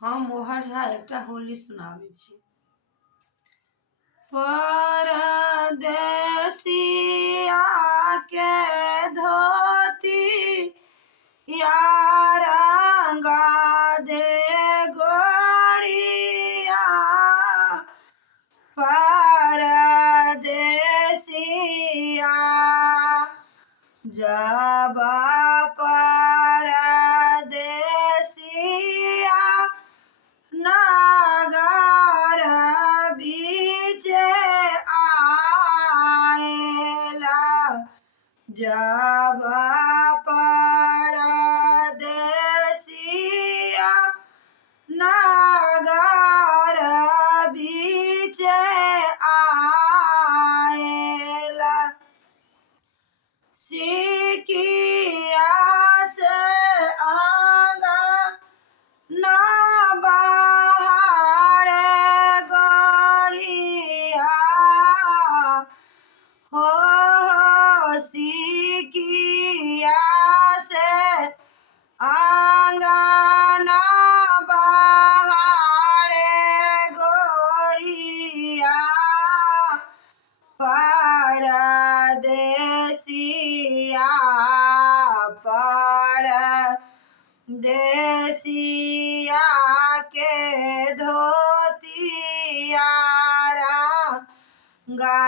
हम मोहर झा एकटा होली सुनाबै छी। परदेसिया के धोती या रंगा दे गोरिया, परदेसिया जब परदेसिया नगर बीच आएला, जब परदेसिया नगर बीच आएला, सिकिया से आंगन बाहर गोरिया, हो सिकिया से आंगन बाहर गोरिया, परदेसिया परदेसिया के धोतिया रंगा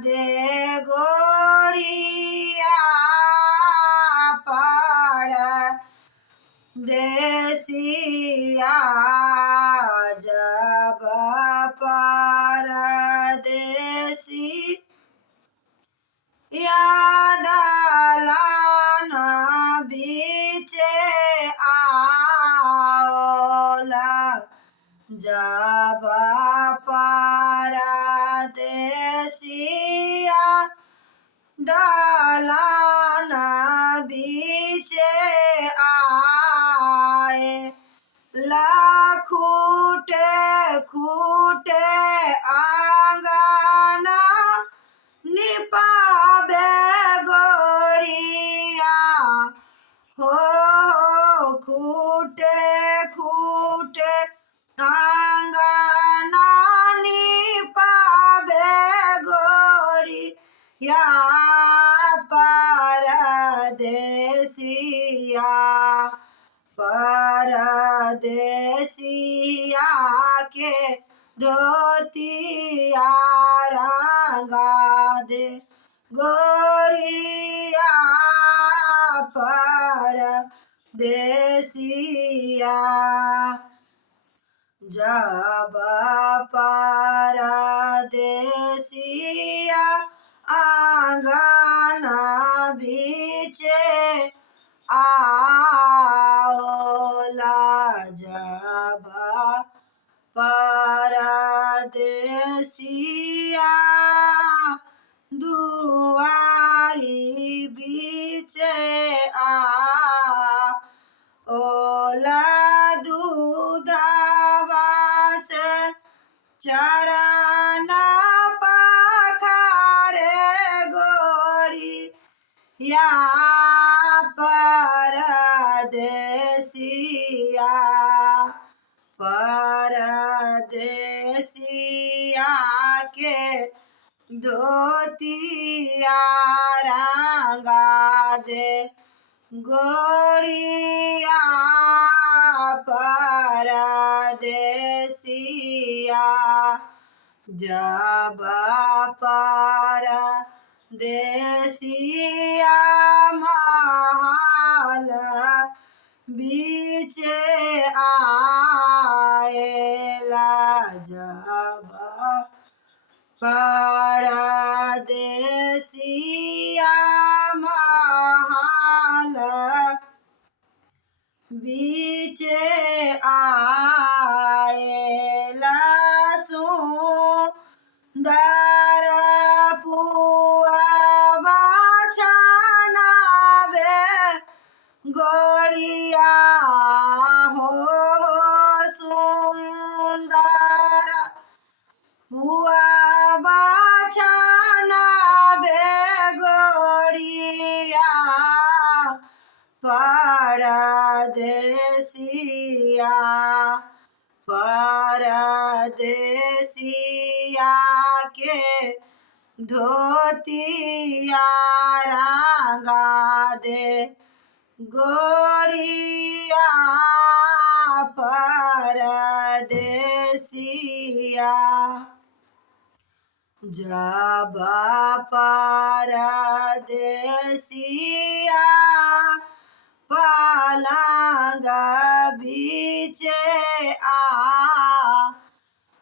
दे गोरिया, परदेसिया जब परदेसी यादलान बीच आओला, जब परदेसिया दलान बीच आए, खूटे खूटे आंगना निपाबे गोरिया, हो खूटे खूटे आंगना निपाबे गोरिया, परदेसिया परदेसिया के धोतिया रंगा दे गोरिया, परदेसिया जब परदेसिया आंगन बीच आओला, जब परदेसिया दुआरी बीच ओला, दूधवा से चरण पखारे गोरिया, परदेसिया परदेसिया के धोतिया रंगा दे गोरिया, परदेसिया जब परदेसिया महल बीच आएला, जब परदेसिया महल बीच आएला, सुंदर पुआवा छानावे गोरिया, हो सुंदर पुआवा छानावे गोरिया, परदेसिया परदेसिया के धोतिया रंगा दे गोरिया परदेसिया। जब परदेसिया पलंग बीचे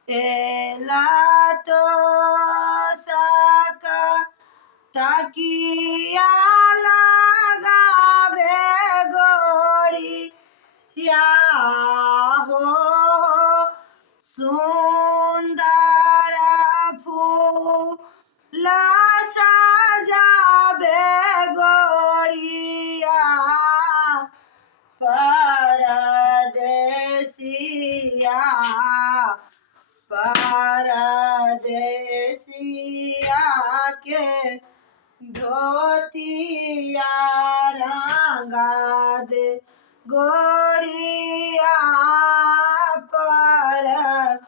एला तो सक तकिया लगावे गोरी या हो सुंदर फूल सजावे गोरिया परदेसिया परदेसिया के धोतिया रंगा दे गोरिया परदेसिया।